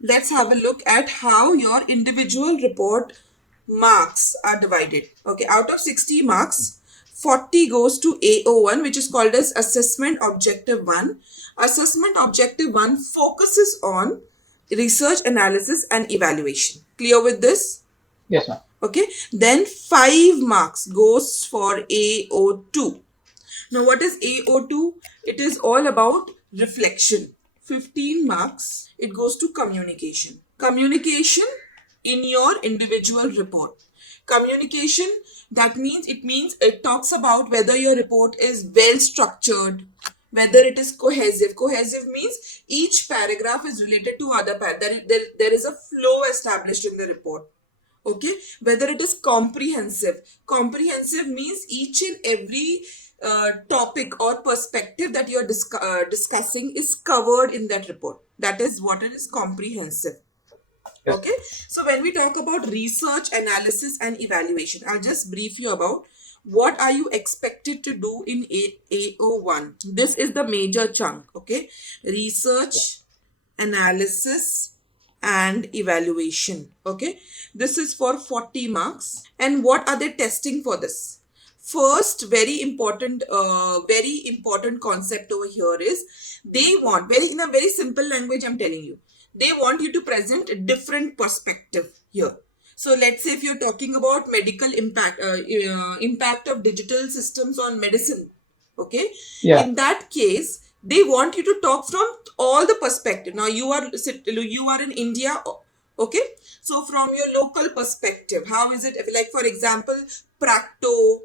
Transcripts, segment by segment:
let's have a look at how your individual report marks are divided. Okay, out of 60 marks, 40 goes to AO1, which is called as Assessment Objective 1. Assessment Objective 1 focuses on research, analysis, and evaluation. Clear with this? Yes, ma'am. Okay, then 5 marks goes for AO2. Now, what is AO2? It is all about reflection. 15 marks, it goes to communication. Communication in your individual report. Communication, that means it talks about whether your report is well structured, whether it is cohesive. Cohesive means each paragraph is related to other paragraph. There is a flow established in the report. Okay, whether it is comprehensive means each and every topic or perspective that you are discussing is covered in that report. That is what it is comprehensive. Yes. Okay, so when we talk about research, analysis, and evaluation, I'll just brief you about what are you expected to do in AO1. This is the major chunk. Okay, research, analysis, and evaluation. Okay, this is for 40 marks. And what are they testing for this? First, very important concept over here is they want, very in a very simple language, I'm telling you, they want you to present a different perspective here. So let's say if you're talking about medical impact of digital systems on medicine, okay, Yeah. in that case they want you to talk from all the perspective. Now you are in India, okay, so from your local perspective, how is it, like for example, Practo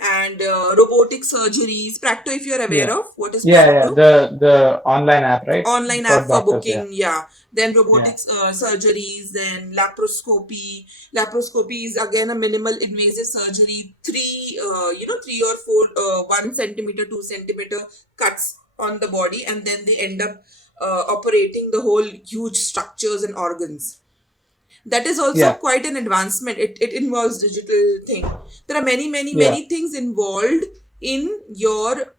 and robotic surgeries. Practo, if you're aware Yeah. of what is Yeah. Yeah. Practo, The online app, right? online For app for doctors. Yeah. booking, yeah. Then Yeah. robotics surgeries, then laparoscopy is again a minimal invasive surgery, 3 or 4 1 centimeter 2 centimeter cuts on the body, and then they end up operating the whole huge structures and organs. That is also Yeah. quite an advancement. It involves digital thing. There are Yeah. many things involved in your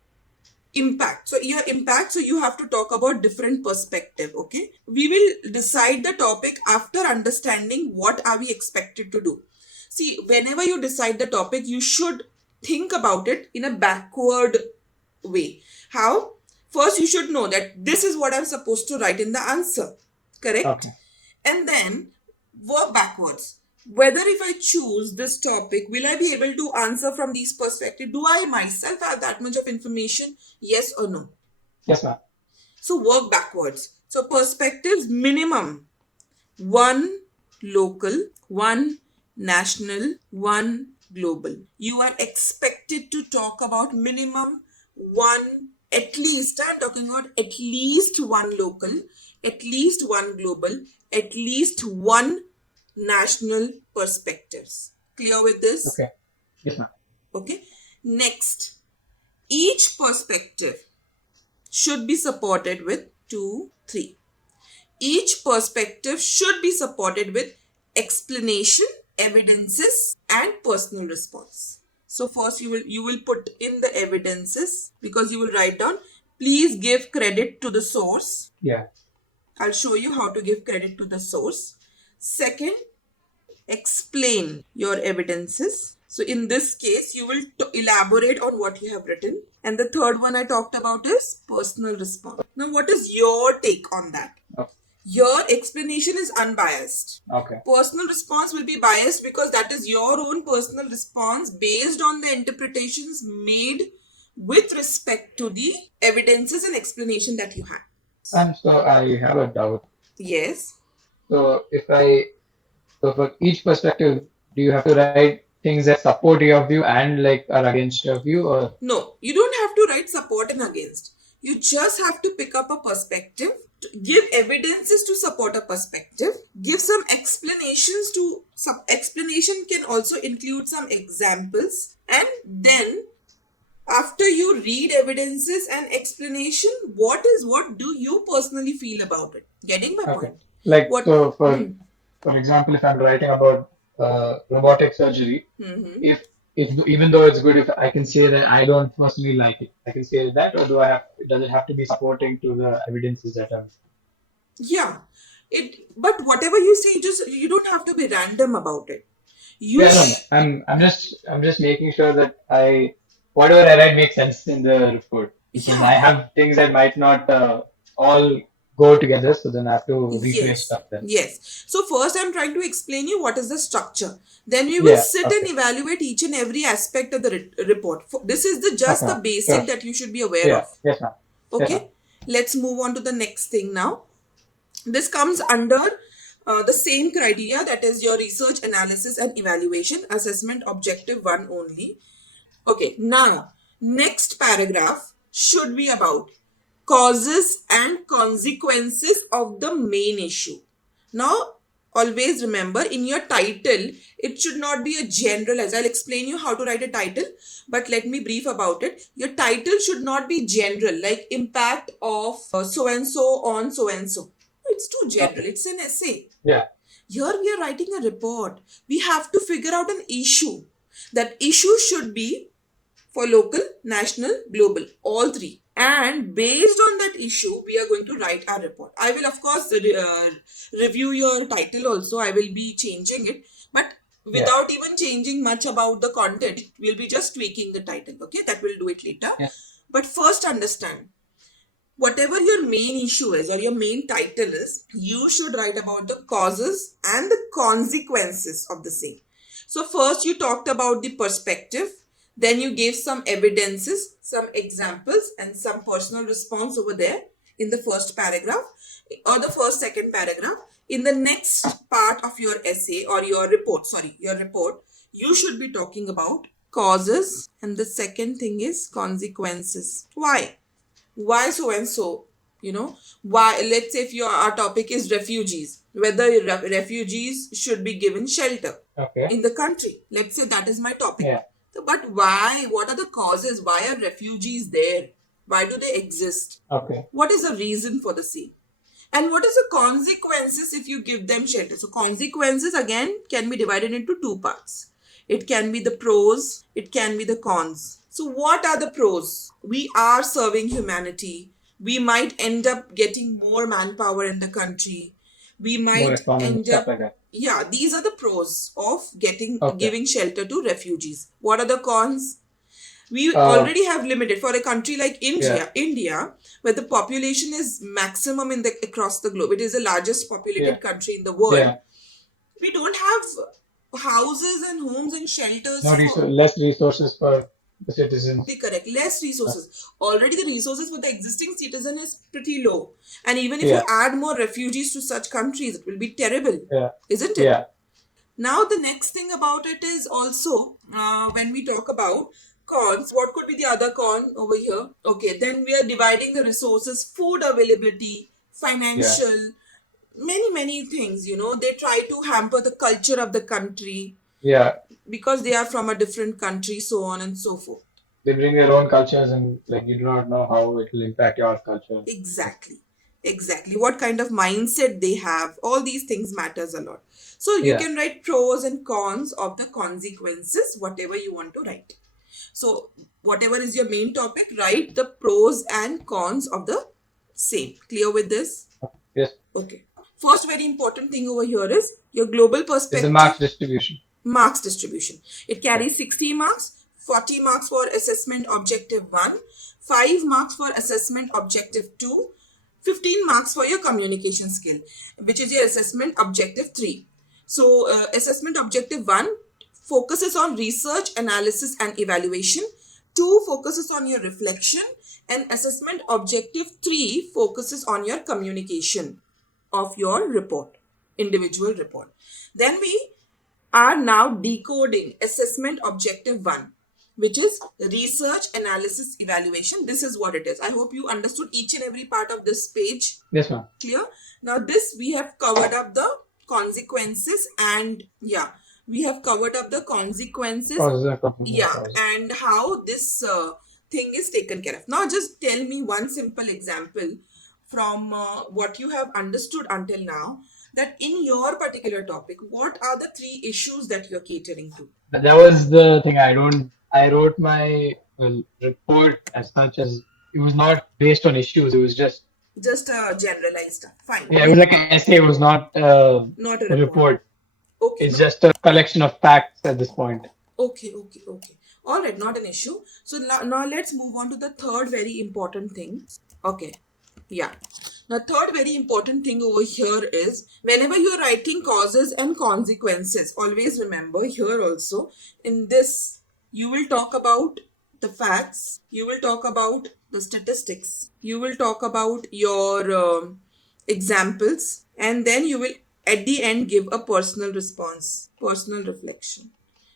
impact. So your impact, so you have to talk about different perspective. Okay, we will decide the topic after understanding what are we expected to do. See, whenever you decide the topic, you should think about it in a backward way. How? First you should know that this is what I'm supposed to write in the answer, correct? Okay. And then work backwards. Whether if I choose this topic, will I be able to answer from these perspectives? Do I myself have that much of information? Yes or no? Yes, ma'am. So work backwards. So perspectives minimum: one local, one national, one global. You are expected to talk about minimum one, at least, I'm talking about at least one local, at least one global, at least one national perspectives. Clear with this? Okay. Yes, ma'am. Okay. Next, each perspective should be supported with 2, 3. Each perspective should be supported with explanation, evidences, and personal response. So first you will put in the evidences, because you will write down, please give credit to the source. Yeah. I'll show you how to give credit to the source. Second, explain your evidences. So in this case, you will elaborate on what you have written. And the third one I talked about is personal response. Now, what is your take on that? Okay. Your explanation is unbiased. Okay. Personal response will be biased because that is your own personal response based on the interpretations made with respect to the evidences and explanation that you had. And so I have a doubt. Yes. So for each perspective, do you have to write things that support your view and like are against your view, or? No, you don't have to write support and against. You just have to pick up a perspective, give evidences to support a perspective, give some explanations to explanation can also include some examples, and then after you read evidences and explanation, what do you personally feel about it? Getting my Okay. point? Like What? so for example, if I'm writing about robotic surgery, if even though it's good, if I can say that I don't personally like it, I can say that, or does it have to be supporting to the evidences that are? Yeah. But whatever you say, you don't have to be random about it. You Yeah, no, no. I'm just making sure that whatever I write makes sense in the report because yeah. I have things that might not all go together, so then I have to rephrase Yes, stuff then. yes. So first I'm trying to explain you what is the structure. Then we will Yeah. sit and Okay. evaluate each and every aspect of the report. This is just Okay, the ma'am. Sure. basic that you should be aware Yeah. of. Yes, ma'am. Yes, ma'am. Okay. Let's move on to the next thing now. This comes under the same criteria, that is your research analysis and evaluation assessment objective 1 only. Okay, now next paragraph should be about causes and consequences of the main issue. Now, always remember in your title, it should not be a generalized. I'll explain you how to write a title, but let me brief about it. Your title should not be general, like impact of so and so on so and so. It's too general. Okay. It's an essay. Yeah. Here we are writing a report. We have to figure out an issue. That issue should be for local, national, global, all three. And based on that issue, we are going to write our report. I will, of course, review your title also. I will be changing it, but without even changing much about the content, we'll be just tweaking the title. Okay, that we'll do it later. Yeah. But first, understand whatever your main issue is or your main title is, you should write about the causes and the consequences of the same. So first you talked about the perspective, then you gave some evidences, some examples, and some personal response over there in the first paragraph or the first second paragraph. In the next part of your essay or your report, you should be talking about causes, and the second thing is consequences. Why so and so, why, let's say if our topic is refugees, whether refugees should be given shelter Okay. in the country, let's say that is my topic. Yeah. But why, what are the causes, why are refugees there, why do they exist, Okay. what is the reason for the same, and what is the consequences if you give them shelter. So consequences again can be divided into two parts. It can be the pros, it can be the cons. So what are the pros? We are serving humanity. We might end up getting more manpower in the country. We More might economy, end stuff up, like that. yeah, these are the pros of Okay. giving shelter to refugees. What are the cons? We Uh, already have limited for a country like Yeah. India, where the population is maximum in the across the globe. It is the largest populated Yeah. country in the world. Yeah. We don't have houses and homes and shelters No for less resources for the citizens. correct, less resources. Already the resources for the existing citizen is pretty low. And even if Yeah. you add more refugees to such countries, it will be terrible. Yeah. Isn't it? Yeah. Now, the next thing about it is also when we talk about cons, what could be the other con over here? Okay, then we are dividing the resources, food availability, financial, many things. They try to hamper the culture of the country Yeah. because they are from a different country, so on and so forth. They bring their own cultures and like you do not know how it will impact your culture. Exactly. What kind of mindset they have, all these things matters a lot. So you Yeah. can write pros and cons of the consequences, whatever you want to write. So whatever is your main topic, write the pros and cons of the same. Clear with this? Yes. Okay. First very important thing over here is your global It's perspective. the marks distribution. Marks distribution. It carries 60 marks, 40 marks for assessment objective 1, 5 marks for assessment objective 2, 15 marks for your communication skill, which is your assessment objective 3. So assessment objective 1 focuses on research, analysis and evaluation. 2 focuses on your reflection, and assessment objective 3 focuses on your communication of your report, individual report. Then we are now decoding assessment objective 1, which is research, analysis, evaluation. This is what it is. I hope you understood each and every part of this page. Yes, ma'am. Clear? Now this we have covered up the consequences, and we have covered up the consequences. And how this thing is taken care of. Now just tell me one simple example from what you have understood until now, that in your particular topic, what are the 3 issues that you're catering to? That was the thing. I wrote my report as such as it was not based on issues. It was just Just a generalized stuff. Fine. Yeah, it was like an essay. It was not Not a a report. report. Okay. It's just a collection of facts at this point. Okay. All right, not an issue. So now let's move on to the third very important thing. Okay. Yeah. The third very important thing over here is whenever you're writing causes and consequences, always remember here also in this, you will talk about the facts, you will talk about the statistics, you will talk about your examples, and then you will at the end give a personal response, personal reflection.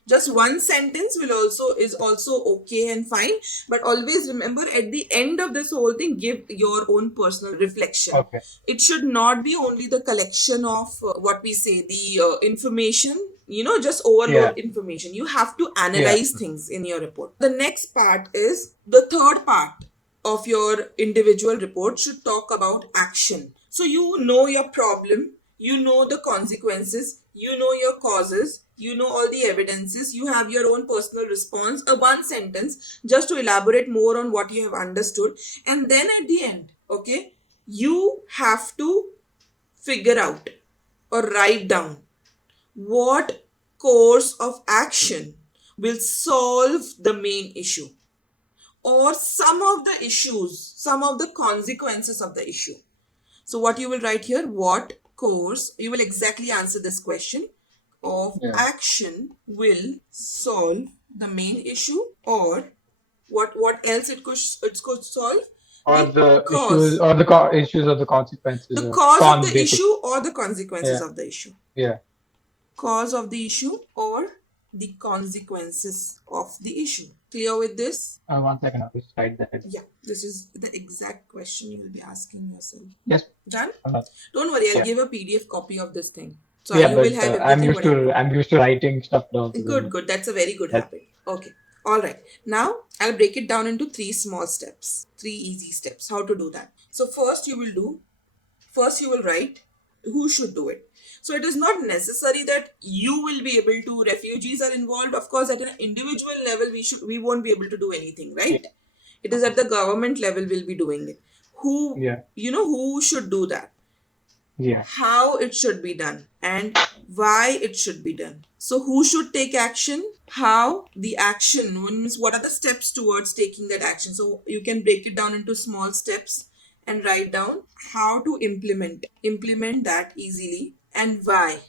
Just one sentence is also okay and fine, but always remember at the end of this whole thing give your own personal reflection. Okay. It should not be only the collection of what we say the information, just overload information. You have to analyze things in your report. The next part is the third part of your individual report should talk about action. So you know your problem, you know the consequences, you know your causes, you know all the evidences, you have your own personal response, a one sentence just to elaborate more on what you have understood. And then at the end, okay, you have to figure out or write down what course of action will solve the main issue or some of the issues, some of the consequences of the issue. So what you will write here, what course, you will exactly answer this question of action will solve the main issue, or what else it could solve? Or the cause. issues, or the issues of the consequences. The or cause of cons, the basic. issue or the consequences Yeah. of the issue. Yeah. Cause of the issue or the consequences of the issue. Clear with this? 1 second, I'll just write that. Yeah, this is the exact question you will be asking yourself. Yes. Done? I'm not. Don't worry, I'll Yeah. give a PDF copy of this thing. So Yeah, you but will have I'm everything. I'm used to writing stuff down. Good. That's a very good Yes. habit. Okay. All right. Now I'll break it down into 3 small steps, 3 easy steps. How to do that? So first you will write who should do it. So it is not necessary that you will be able to. Refugees are involved. Of course, at an individual level, we won't be able to do anything, right? Yeah. It is at the government level we'll be doing it. Who should do that? Yeah. How it should be done and why it should be done. So who should take action? How the action means what are the steps towards taking that action? So you can break it down into small steps and write down how to implement that easily and why.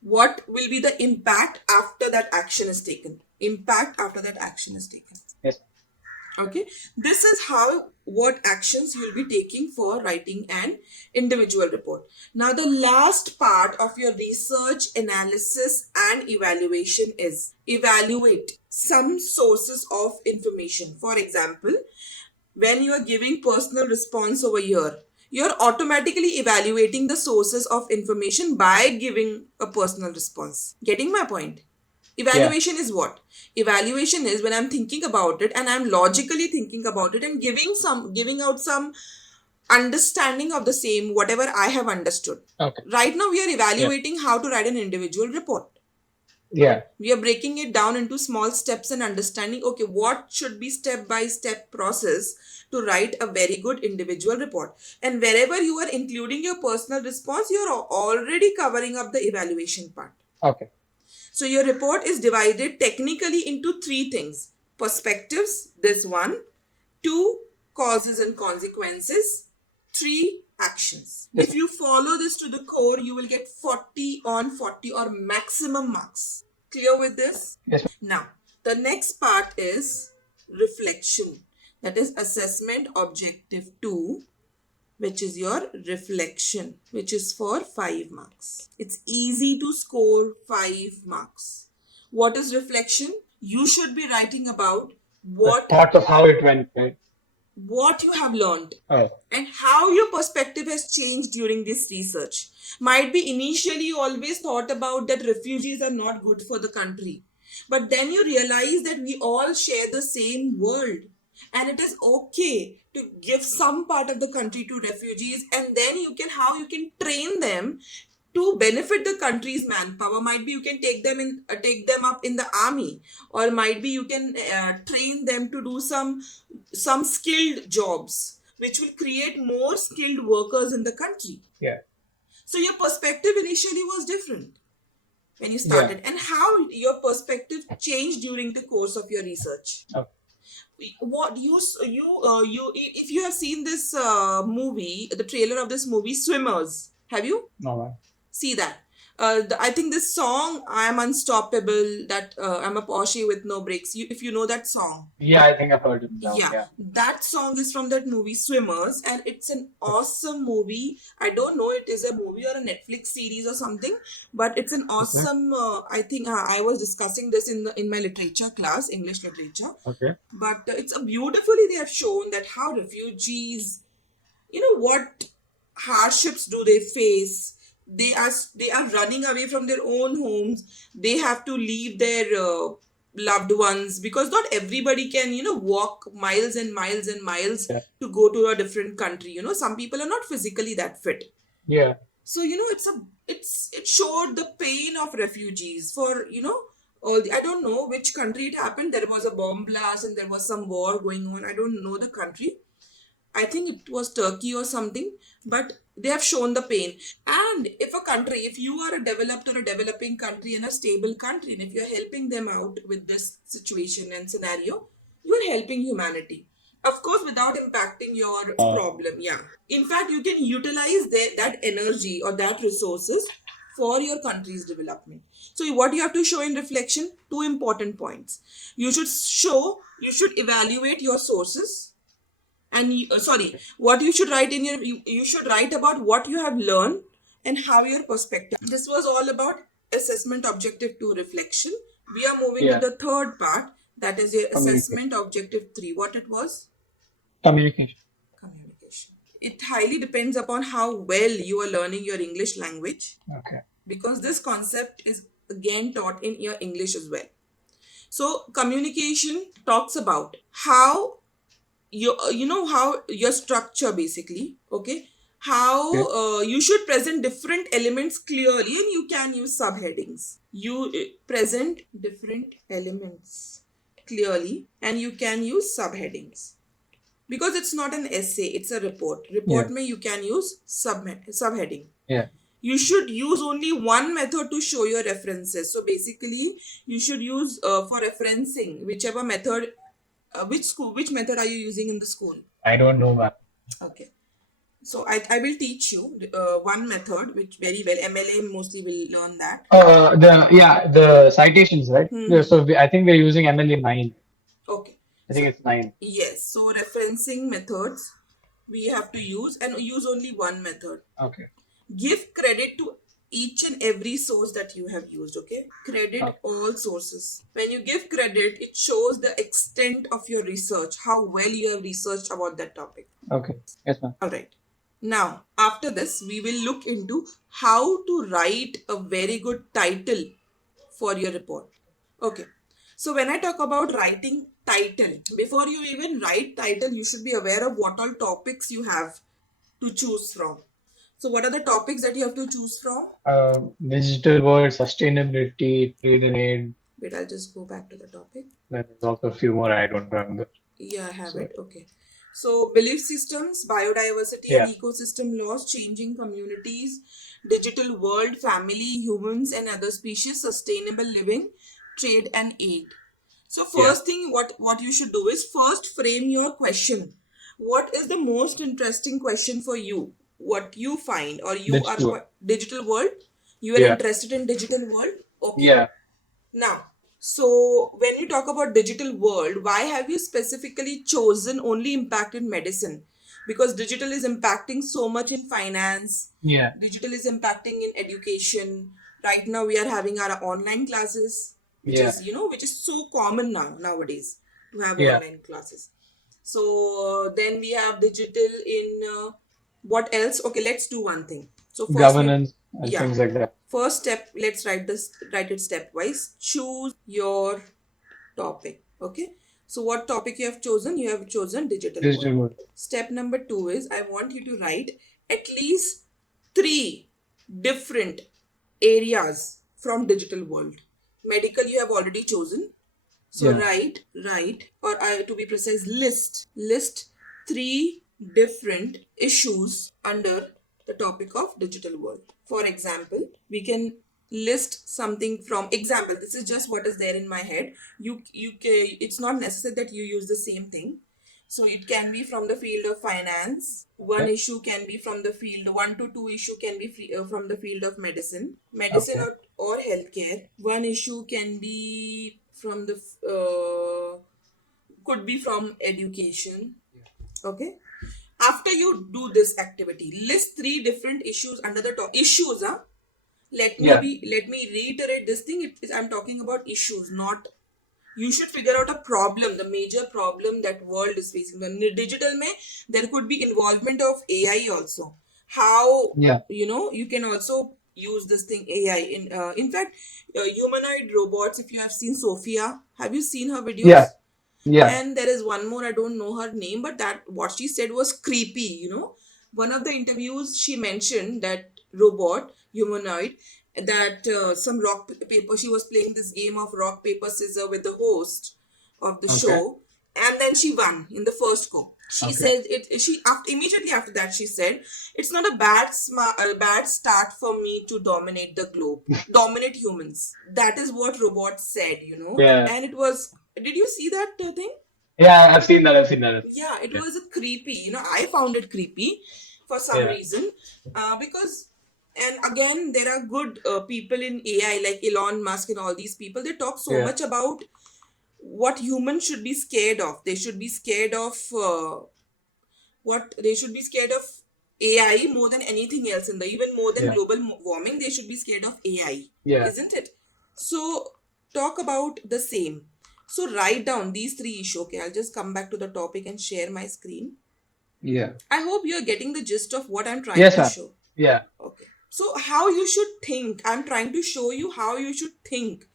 What will be the impact after that action is taken? Yes. Okay, this is what actions you will be taking for writing an individual report. Now the last part of your research, analysis and evaluation is evaluate some sources of information. For example, when you are giving personal response over here, you're automatically evaluating the sources of information by giving a personal response. Getting my point? Evaluation is what? Evaluation is when I'm thinking about it and I'm logically thinking about it and giving out some understanding of the same, whatever I have understood. Okay. Right now we are evaluating how to write an individual report. Yeah. We are breaking it down into small steps and understanding, okay, what should be step-by-step process to write a very good individual report. And wherever you are including your personal response, you're already covering up the evaluation part. Okay. So your report is divided technically into 3 things. Perspectives, this one. 2, causes and consequences. 3, actions. Yes. If you follow this to the core, you will get 40 on 40 or maximum marks. Clear with this? Yes. Now, the next part is reflection. That is assessment objective 2, which is your reflection, which is for 5 marks. It's easy to score 5 marks. What is reflection? You should be writing about what part of how it went, right? What you have learned Oh. and how your perspective has changed during this research. Might be initially you always thought about that refugees are not good for the country, but then you realize that we all share the same world and it is okay to give some part of the country to refugees, and then how you can train them to benefit the country's manpower. Might be you can take them up in the army, or might be you can train them to do some skilled jobs which will create more skilled workers in the country. Yeah. So your perspective initially was different when you started, and how your perspective changed during the course of your research. Okay. What you if you have seen this movie, the trailer of this movie, Swimmers, have you? No. See that? I think this song, I am unstoppable, that I'm a Porsche with no brakes. If you know that song. Yeah, I think I've heard it now. Yeah, that song is from that movie Swimmers, and it's an awesome movie. I don't know it is a movie or a Netflix series or something, but it's an awesome. I think I was discussing this in my literature class, English literature. Okay. But it's a beautifully they have shown that how refugees, what hardships do they face. They are running away from their own homes. They have to leave their loved ones, because not everybody can walk miles and miles and miles to go to a different country. Some people are not physically that fit. Yeah. So it showed the pain of refugees for I don't know which country it happened. There was a bomb blast and there was some war going on. I don't know the country. I think it was Turkey or something, but they have shown the pain. And if you are a developed or a developing country and a stable country, and if you're helping them out with this situation and scenario, you're helping humanity. Of course, without impacting your problem. Yeah. In fact, you can utilize that energy or that resources for your country's development. So what you have to show in reflection, two important points. You should evaluate your sources. And what you should write in you should write about what you have learned and how your perspective. This was all about assessment objective 2 reflection. We are moving to the third part, that is your assessment objective 3. What it was? Communication. It highly depends upon how well you are learning your English language. Okay. Because this concept is again taught in your English as well. So communication talks about how how your structure basically, okay, how you should present different elements clearly, and you can use subheadings. You present different elements clearly and you can use subheadings, because it's not an essay, it's a report. Mein you can use subheading. You should use only one method to show your references. So basically you should use for referencing whichever method. Which method are you using in the school? I don't know that. Okay. So I will teach you one method which very well MLA mostly will learn that. The citations, right? So I think we're using MLA 9. Okay. I think it's 9. Yes. So referencing methods we have to use, and use only one method. Okay. Give credit to each and every source that you have used. Okay. Credit all sources. When you give credit, it shows the extent of your research, how well you have researched about that topic. Okay. Yes, ma'am. All right. Now, after this, we will look into how to write a very good title for your report. Okay. So when I talk about writing title, before you even write title, you should be aware of what all topics you have to choose from. So what are the topics that you have to choose from? Digital world, sustainability, trade and aid. Wait, I'll just go back to the topic. There's also a few more I don't remember. Yeah, I have it. Okay. So belief systems, biodiversity and ecosystem laws, changing communities, digital world, family, humans and other species, sustainable living, trade and aid. So first thing what you should do is first frame your question. What is the most interesting question for you? What you find, or you are digital world? You are interested in digital world? Okay. Yeah. Now, so when you talk about digital world, why have you specifically chosen only impact in medicine? Because digital is impacting so much in finance. Yeah. Digital is impacting in education. Right now we are having our online classes, which is so common nowadays to have online classes. So then we have digital in what else? Okay, let's do one thing. So first governance and things like that. First step, let's write it stepwise. Choose your topic. Okay. So what topic you have chosen? You have chosen digital world. Step number 2 is I want you to write at least 3 different areas from digital world. Medical you have already chosen. So write, or to be precise, list 3 different issues under the topic of digital world. For example, we can list something from example. This is just what is there in my head. It's not necessary that you use the same thing. So it can be from the field of finance. One Okay. issue can be from the field, 1 to 2 issue can be from the field of medicine Okay. or healthcare. One issue can be from the could be from education. Okay. After you do this activity, list 3 different issues under the top issues. Yeah. Let me reiterate this thing. I'm talking about issues, not you should figure out a problem, the major problem that world is facing. In digital mein, there could be involvement of AI also. How Yeah. you can also use this thing AI in fact, humanoid robots. If you have seen Sophia, have you seen her Yeah. videos? Yeah. And there is one more, I don't know her name, but that what she said was creepy. One of the interviews she mentioned that robot humanoid, that some paper, she was playing this game of rock paper scissors with the host of the Okay. show, and then she won in the first go. She Okay. said immediately after that she said, it's not a bad start for me to dominate the globe, dominate humans. That is what robots said. Yeah. And it was, did you see that thing? Yeah. I've seen that. I've seen that. Yeah, it Yeah. was a creepy. I found it creepy for some Yeah. reason, because, and again, there are good people in AI like Elon Musk and all these people. They talk so Yeah. much about what humans should be scared of. They should be scared of what they should be scared of AI more than anything else even more than Yeah. global warming. They should be scared of AI, Yeah. isn't it? So talk about the same. So write down these 3 issues. Okay, I'll just come back to the topic and share my screen. Yeah. I hope you're getting the gist of what I'm trying Yes, to ma'am. show. Yeah. Okay. So how you should think. I'm trying to show you how you should think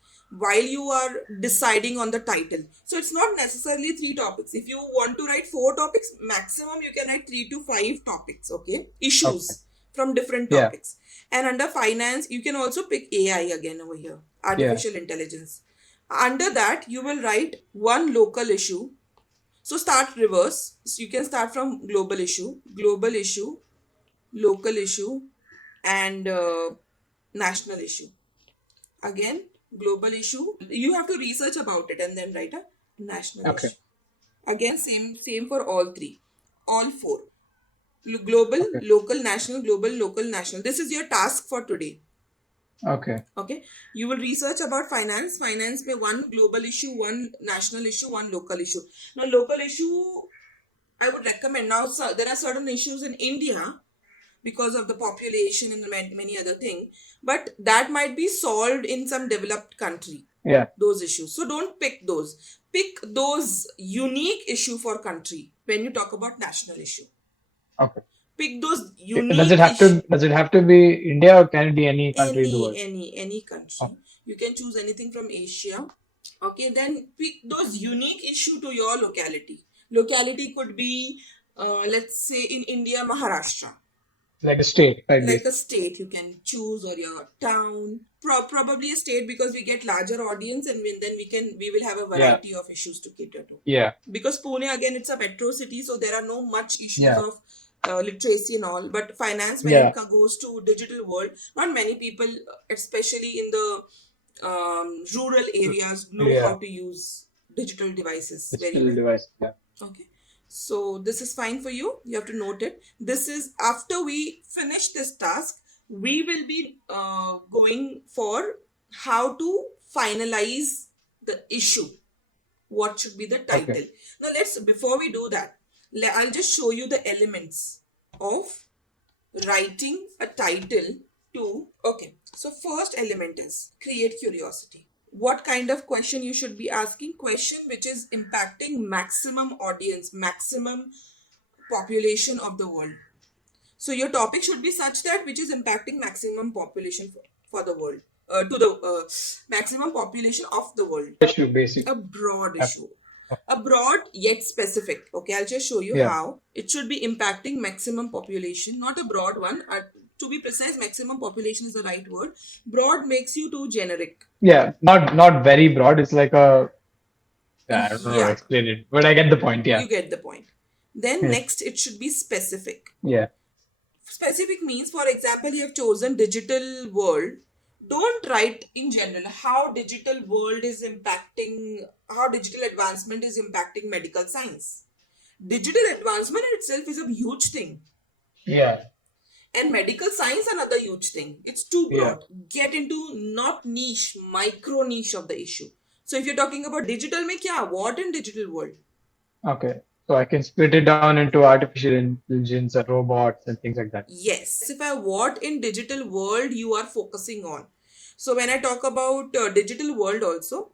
while you are deciding on the title. So it's not necessarily 3 topics. If you want to write 4 topics, maximum you can write 3 to 5 topics. Okay. Issues Okay. from different Yeah. topics. And under finance, you can also pick AI again over here. Artificial intelligence. Under that, you will write one local issue. So start reverse. So you can start from global issue, local issue, and national issue. Again, global issue. You have to research about it and then write a national Okay. issue. Again, same for all 3, all 4. Global, Okay. local, national, global, local, national. This is your task for today. Okay. Okay, you will research about finance. Finance may one global issue, one national issue, one local issue. Now, local issue, I would recommend. Now, there are certain issues in India because of the population and many other things, but that might be solved in some developed country. Yeah. Those issues. So don't pick those. Pick those unique issue for country when you talk about national issue. Okay. Pick those Does unique it have issue. to? Does it have to be India or can it be any country in the world? Any country. Oh. You can choose anything from Asia. Okay, then pick those unique issue to your locality. Locality could be, let's say in India, Maharashtra. Like a state, right? Like a state you can choose, or your town. Probably a state, because we get larger audience, and then we will have a variety of issues to cater to. Yeah. Because Pune, again, it's a metro city, so there are no much issues Yeah. of literacy and all. But finance, when Yeah. it goes to digital world, not many people, especially in the rural areas, know Yeah. how to use digital devices very Digital well. device. Yeah. Okay. So this is fine for you. You have to note it. This is after we finish this task, we will be going for how to finalize the issue. What should be the title? Okay. Now before we do that, I'll just show you the elements of writing a title to. Okay. So first element is create curiosity. What kind of question you should be asking? Question which is impacting maximum audience, maximum population of the world. So your topic should be such that which is impacting maximum population for the world, to the maximum population of the world. Issue, basic. A broad issue. A broad yet specific. Okay, I'll just show you Yeah. how. It should be impacting maximum population, not a broad one. To be precise, maximum population is the right word. Broad makes you too generic. Yeah. Not very broad. It's like a. I don't know how Yeah. to explain it, but I get the point. Yeah. You get the point. Then Yeah. next it should be specific. Yeah. Specific means, for example, you have chosen digital world. Don't write in general how digital world is impacting, how digital advancement is impacting medical science. Digital advancement itself is a huge thing, Yeah. and medical science another huge thing. It's too Yeah. broad. Get into not niche, micro niche of the issue. So if you're talking about digital, mein kya? What in digital world? Okay. So I can split it down into artificial intelligence or robots and things like that. Yes, specify what in digital world you are focusing on. So when I talk about digital world also,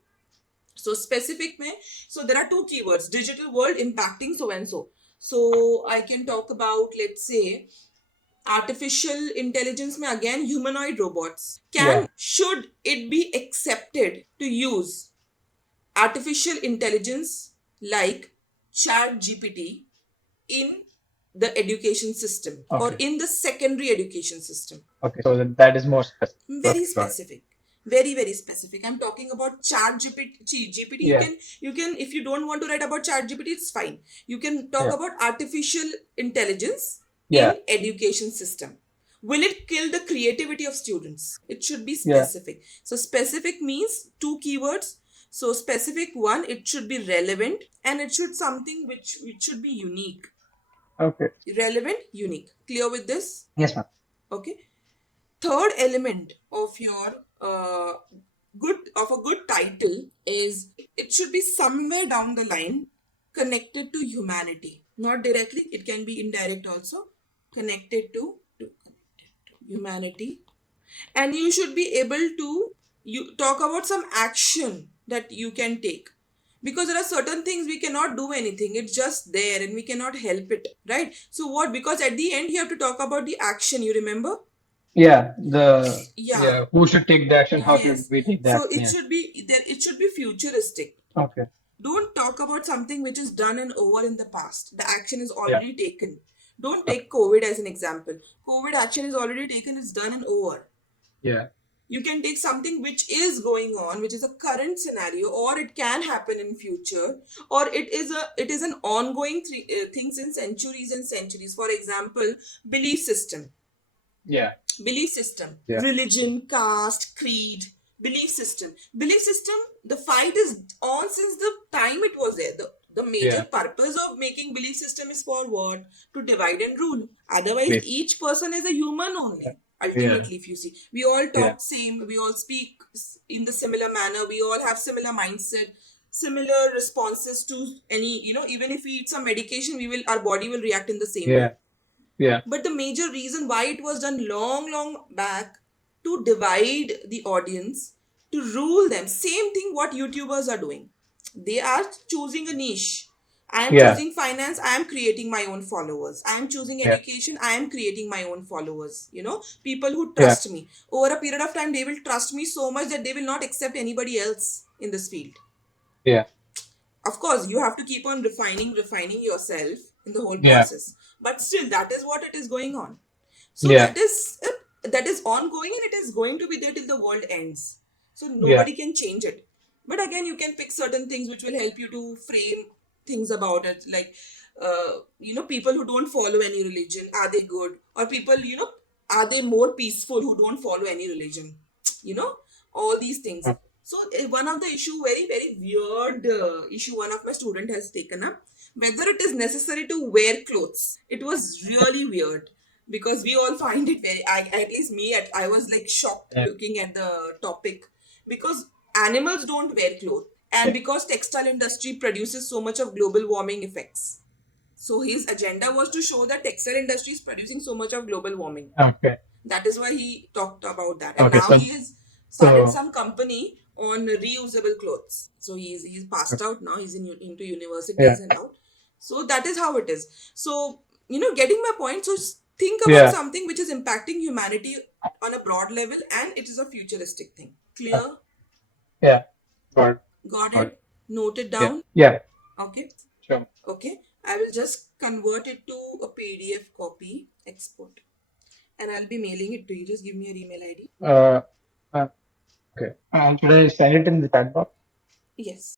so specific mein, so there are two keywords: digital world impacting so and so. So I can talk about, let's say, artificial intelligence mein again humanoid robots. Yeah. Should it be accepted to use artificial intelligence like chat GPT in the education system or Okay. in the secondary education system? Okay. So that is more specific. Very Okay, got it. specific. Very specific. I'm talking about chat GPT. Yeah. You can, if you don't want to write about chat GPT, it's fine. You can talk Yeah. about artificial intelligence Yeah. in education system. Will it kill the creativity of students? It should be Yeah. specific. So specific means two keywords. So specific one, it should be relevant, and it should something which should be unique. Okay. Relevant, unique. Clear with this? Yes, ma'am. Okay. Third element of your a good title is it should be somewhere down the line connected to humanity. Not directly, it can be indirect also. Connected to humanity. And you should be able to talk about some action that you can take, because there are certain things we cannot do anything, it's just there and we cannot help it, right? So what, because at the end you have to talk about the action, you remember? Yeah. Yeah. Who should take the action? How should Yes. we take So that? it Yeah. should be there, it should be futuristic. Okay. Don't talk about something which is done and over in the past. The action is Yeah. already taken. Don't Okay. take COVID as an example. COVID action is already taken, it's done and over. Yeah. You can take something which is going on, which is a current scenario, or it can happen in future, or it is an ongoing thing since centuries and centuries. For example, belief system. Yeah. Belief system. Yeah. Religion, caste, creed, belief system. Belief system, the fight is on since the time it was there. The major Yeah. purpose of making belief system is for what? To divide and rule. Otherwise, Yes. each person is a human only. Yeah. Ultimately, if you see, we all Yeah. talk same, we all speak in the similar manner, we all have similar mindset, similar responses to any, even if we eat some medication, our body will react in the same way. Yeah. Yeah. But the major reason why it was done long back, to divide the audience, to rule them. Same thing what YouTubers are doing. They are choosing a niche. I am Yeah. choosing finance, I am creating my own followers. I am choosing Yeah. education, I am creating my own followers. People who Yeah. trust me. Over a period of time, they will trust me so much that they will not accept anybody else in this field. Yeah. Of course, you have to keep on refining yourself in the whole Yeah. process. But still, that is what it is going on. So Yeah. that is ongoing, and it is going to be there till the world ends. So nobody can change it. But again, you can pick certain things which will help you to frame things about it. Like, people who don't follow any religion, are they good? Or people, are they more peaceful who don't follow any religion? All these things. Okay. So one of the issue, very weird issue, one of my student has taken up, whether it is necessary to wear clothes. It was really weird, because we all find it at least me, I was like shocked Yeah. looking at the topic, because animals don't wear clothes, and Yeah. because textile industry produces so much of global warming effects. So his agenda was to show that textile industry is producing so much of global warming. Okay. That is why he talked about that. And Okay. now he has started some company on reusable clothes. So he's passed out now. He's into universities Yeah. and out. So that is how it is. So, getting my point. So think about Yeah. something which is impacting humanity on a broad level, and it is a futuristic thing. Clear? Yeah. Got Got Got it? Noted Yeah. down? Yeah. Okay. Sure. Okay. I will just convert it to a PDF copy, export, and I'll be mailing it to you. Just give me your email ID. Okay. Should I send it in the chat box? Yes.